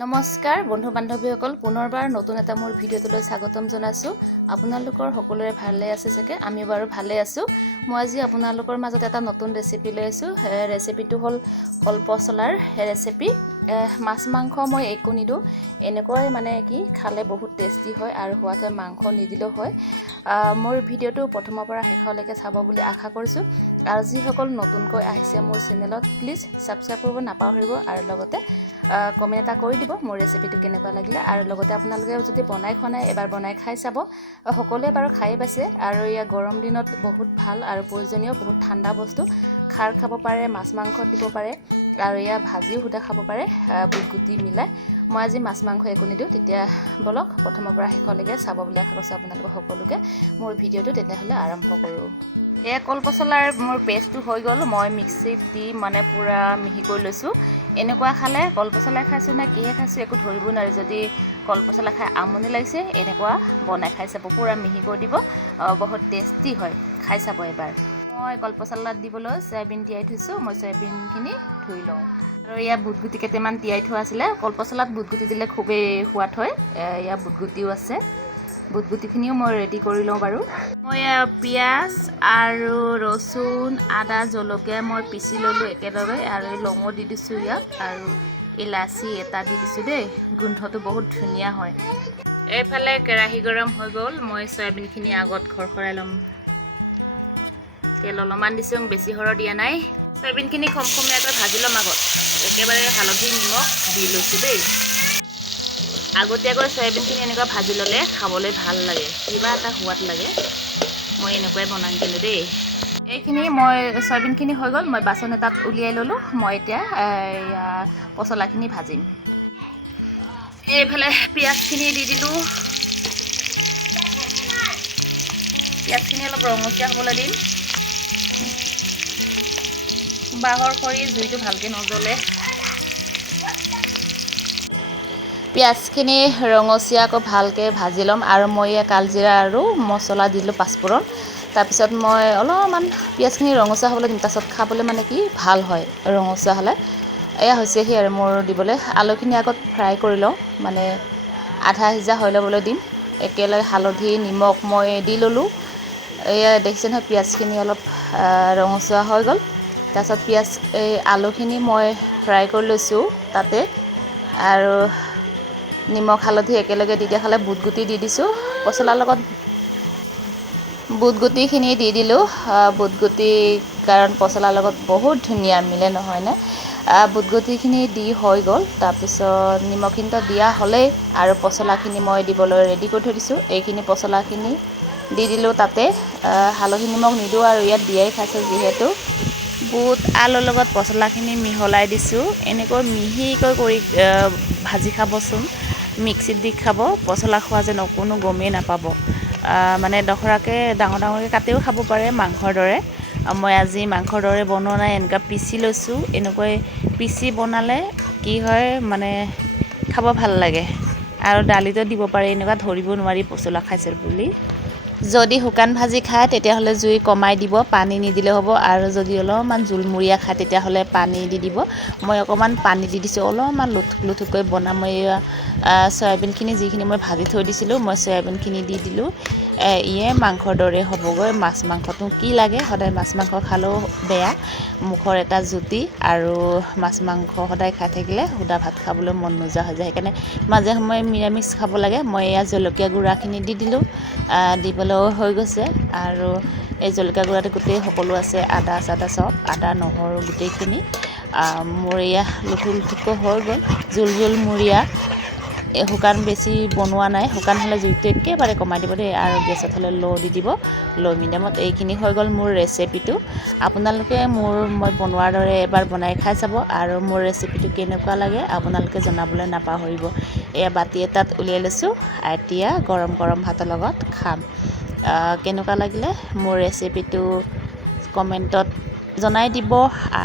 নমস্কাৰ বন্ধু বান্ধৱীসকল, পুনৰবাৰ নতুন এটা মোৰ ভিডিঅ'টোলৈ স্বাগতম জনাইছোঁ। আপোনালোকৰ সকলোৰে ভালে আছে চাগে? আমি বাৰু ভালে আছোঁ। মই আজি আপোনালোকৰ মাজত এটা নতুন ৰেচিপি লৈ আছোঁ। ৰেচিপিটো হ'ল কলপচলাৰ ৰেচিপি। মাছ মাংস মই একো নিদিওঁ, এনেকৈ মানে কি খালে বহুত টেষ্টি হয় আৰু সোৱাদ হয়, মাংস নিদিলেও হয়। মোৰ ভিডিঅ'টো প্ৰথমৰ পৰা শেষলৈকে চাব বুলি আশা কৰিছোঁ। আৰু যিসকল নতুনকৈ আহিছে মোৰ চেনেলত, প্লিজ ছাবস্ক্ৰাইব কৰিব নাপাহৰিব আৰু লগতে কমেণ্ট এটা কৰি দিব মোৰ ৰেচিপিটো কেনেকুৱা লাগিলে। আৰু লগতে আপোনালোকে যদি বনাই খোৱা নাই এবাৰ বনাই খাই চাব। সকলোৱে বাৰু খাই পাইছে আৰু এয়া গৰম দিনত বহুত ভাল আৰু প্ৰয়োজনীয়, বহুত ঠাণ্ডা বস্তু। খাৰ খাব পাৰে, মাছ মাংসত দিব পাৰে আৰু এয়া ভাজিও সুদা খাব পাৰে, বুট গুটি মিলাই। মই আজি মাছ মাংস একো নিদিওঁ। তেতিয়া বলক প্ৰথমৰ পৰা শেষলৈকে চাব বুলি আশা কৰিছোঁ আপোনালোকক সকলোকে। মোৰ ভিডিঅ'টো তেতিয়াহ'লে আৰম্ভ কৰোঁ। এয়া কলপচলাৰ মোৰ পেষ্টটো হৈ গ'ল। মই মিক্সিত দি মানে পূৰা মিহি কৰি লৈছোঁ। এনেকুৱা খালে কলপচলা খাইছোঁ নে কিহে খাইছোঁ একো ধৰিব নোৱাৰি। যদি কলপচলা খাই আমনি লাগিছে এনেকুৱা বনাই খাই চাব, পূৰা মিহি কৰি দিব, বহুত টেষ্টি হয়, খাই চাব এবাৰ। মই কলপচলাত দিবলৈ চয়াবিন তিয়াই থৈছোঁ। মই চয়াবিনখিনি ধুই লওঁ আৰু ইয়াত বুটগুটি কেইটামান তিয়াই থোৱা আছিলে। কলপচলাত বুটগুটি দিলে খুবেই সোৱাদ হয়। ইয়াত বুটগুটিও আছে, বুটগুটিখিনিও মই ৰেডি কৰি লওঁ বাৰু। মই পিঁয়াজ আৰু ৰচুন, আদা, জলকীয়া মই পিচি ল'লোঁ একেলগে আৰু লঙো দি দিছোঁ ইয়াত আৰু ইলাচি এটা দি দিছোঁ দেই, গোন্ধটো বহুত ধুনীয়া হয়। এইফালে কেৰাহী গৰম হৈ গ'ল। মই চয়াবিনখিনি আগত খৰখৰাই ল'ম। তেল অলপমান দিছোঁ, বেছি সৰহ দিয়া নাই। চয়াবিনখিনি খমখমীয়াকৈ ভাজি ল'ম আগত। একেবাৰে হালধি নিমখ দি লৈছোঁ দেই। আগতীয়াকৈ চয়াবিনখিনি এনেকুৱা ভাজি ল'লে খাবলৈ ভাল লাগে, কিবা এটা সোৱাদ লাগে। মই এনেকুৱাই বনাম কিন্তু দেই। এইখিনি মই চয়াবিনখিনি হৈ গ'ল, মই বাচন এটাত উলিয়াই ল'লোঁ। মই এতিয়া পচলাখিনি ভাজিম। এইফালে পিঁয়াজখিনি দি দিলোঁ। পিঁয়াজখিনি অলপ ৰঙচীয়া হ'বলৈ দিম। বাঁহৰ খৰি, জুইটো ভালকৈ নজ্বলে। পিঁয়াজখিনি ৰঙচীয়াকৈ ভালকৈ ভাজি ল'ম আৰু মই কালজিৰা আৰু মছলা দিলোঁ, পাঁচফোৰণ। তাৰপিছত মই অলপমান পিঁয়াজখিনি ৰঙচুৱা হ'বলৈ দিম, তাৰপিছত খাবলৈ মানে কি ভাল হয় ৰঙচুৱা হ'লে। এয়া হৈছেহি আৰু মোৰ দিবলৈ। আলুখিনি আগত ফ্ৰাই কৰি লওঁ, মানে আধা সিজা হৈ ল'বলৈ দিম। একেলগে হালধি নিমখ মই দি ল'লোঁ। এয়া দেখিছে নহয়, পিঁয়াজখিনি অলপ ৰঙচুৱা হৈ গ'ল। তাৰপিছত আলুখিনি মই ফ্ৰাই কৰি লৈছোঁ তাতে, আৰু নিমখ হালধি একেলগে দি দিয়া খালে বুটগুটি দি দিছোঁ। পচলাৰ লগত বুটগুটিখিনি দি দিলোঁ। বুটগুটি কাৰণ পচলাৰ লগত বহুত ধুনীয়া মিলে নহয়নে। বুটগুটিখিনি দি হৈ গ'ল। তাৰপিছত নিমখখিনিতো দিয়া হ'লেই আৰু পচলাখিনি মই দিবলৈ ৰেডি কৰি থৈ দিছোঁ। এইখিনি পচলাখিনি দি দিলোঁ তাতে। হালধি নিমখ নিদিওঁ আৰু ইয়াত দিয়াই খাইছোঁ যিহেতু। বুট আলুৰ লগত পচলাখিনি মিহলাই দিছোঁ। এনেকৈ মিহিকৈ কৰি ভাজি খাবচোন, মিক্সিত দি খাব। পচলা খোৱা যেন অকণো গমেই নাপাব। মানে দখৰাকৈ ডাঙৰ ডাঙৰকৈ কাটিও খাব পাৰে মাংসৰ দৰে। মই আজি মাংসৰ দৰে বনোৱা নাই, এনেকুৱা পিচি লৈছোঁ। এনেকৈ পিচি বনালে কি হয় মানে খাব ভাল লাগে আৰু দালিতো দিব পাৰি, এনেকুৱা ধৰিব নোৱাৰি পচলা খাইছে বুলি। যদি শুকান ভাজি খায় তেতিয়াহ'লে জুই কমাই দিব, পানী নিদিলে হ'ব। আৰু যদি অলপমান জোলমূৰীয়া খায় তেতিয়াহ'লে পানী দি দিব। মই অকণমান পানী দি দিছোঁ, অলপমান লুথুক লুথুকৈ বনাম। মই চয়াবিনখিনি যিখিনি মই ভাজি থৈ দিছিলোঁ, মই চয়াবিনখিনি দি দিলোঁ। ইয়ে মাংসৰ দৰে হ'বগৈ। মাছ মাংসটো কি লাগে, সদায় মাছ মাংস খালেও বেয়া, মুখৰ এটা জুতি। আৰু মাছ মাংস সদায় খাই থাকিলে সুদা ভাত খাবলৈ মন নোযোৱা হৈ যায়। সেইকাৰণে মাজে সময়ে নিৰামিষ খাব লাগে। মই এয়া জলকীয়া গুড়াখিনি দি দিলোঁ, দিবলৈও হৈ গৈছে। আৰু এই জলকীয়া গুড়াটো গোটেই সকলো আছে, আদা চাদা চব, আদা নহৰু গোটেইখিনি। মোৰ এয়া লুথুক লুথুকৈ হৈ গ'ল, জোল জোলমূৰীয়া। শুকান বেছি বনোৱা নাই, শুকান হ'লে জুইটো একেবাৰে কমাই দিব দেই, আৰু গেছত হ'লে ল' দি দিব, ল' মিডিয়ামত। এইখিনি হৈ গ'ল মোৰ ৰেচিপিটো। আপোনালোকে মই বনোৱাৰ দৰে এবাৰ বনাই খাই চাব আৰু মোৰ ৰেচিপিটো কেনেকুৱা লাগে আপোনালোকে জনাবলৈ নাপাহৰিব। এয়া বাতি এটাত উলিয়াই লৈছোঁ, এতিয়া গৰম গৰম ভাতৰ লগত খাম। কেনেকুৱা লাগিলে মোৰ ৰেচিপিটো কমেণ্টত জনাই দিব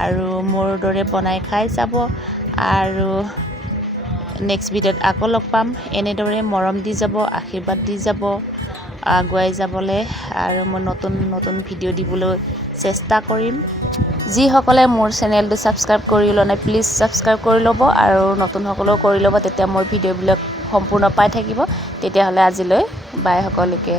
আৰু মোৰ দৰে বনাই খাই চাব। আৰু নেক্সট ভিডিঅ'ত আকৌ লগ পাম। এনেদৰে মৰম দি যাব, আশীৰ্বাদ দি যাব, আগুৱাই যাবলৈ। আৰু মই নতুন নতুন ভিডিঅ' দিবলৈ চেষ্টা কৰিম। যিসকলে মোৰ চেনেলটো ছাবস্ক্ৰাইব কৰি লোৱা নাই প্লিজ ছাবস্ক্ৰাইব কৰি ল'ব আৰু নতুনসকলেও কৰি ল'ব, তেতিয়া মোৰ ভিডিঅ'বিলাক সম্পূৰ্ণ পাই থাকিব। তেতিয়াহ'লে আজিলৈ বাই সকলোকে।